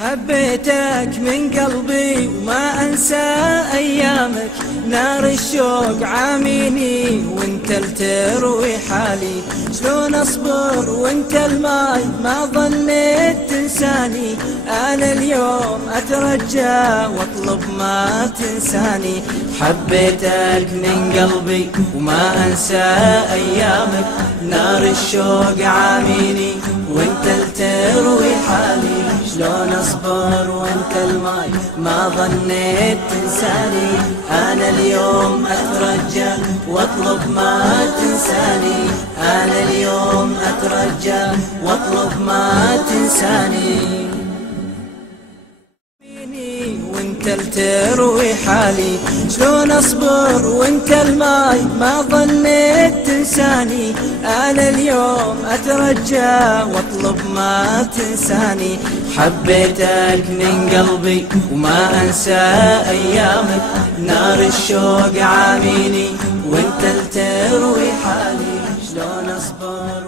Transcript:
حبيتك من قلبي وما أنسى أيامك، نار الشوق عاميني وانت التروي حالي. شلون أصبر وانت الماي ما ظنيت تنساني، أنا اليوم أترجى واطلب ما تنساني. حبيتك من قلبي وما أنسى أيامك، نار الشوق عاميني وانت التروي حالي. شلون أصبر وانت الماي ما ظنيت تنساني، أنا اليوم أترجى واطلب ما تنساني. أنا اليوم أترجى واطلب ما تنساني. وانت التروي حالي، شلون أصبر وانت الماي ما ظنيت تنساني، أنا اليوم أترجى واطلب ما تنساني. حبيتك من قلبي وما أنسى أيامك، نار الشوق عاميني وانت التروي حالي. شلون أصبر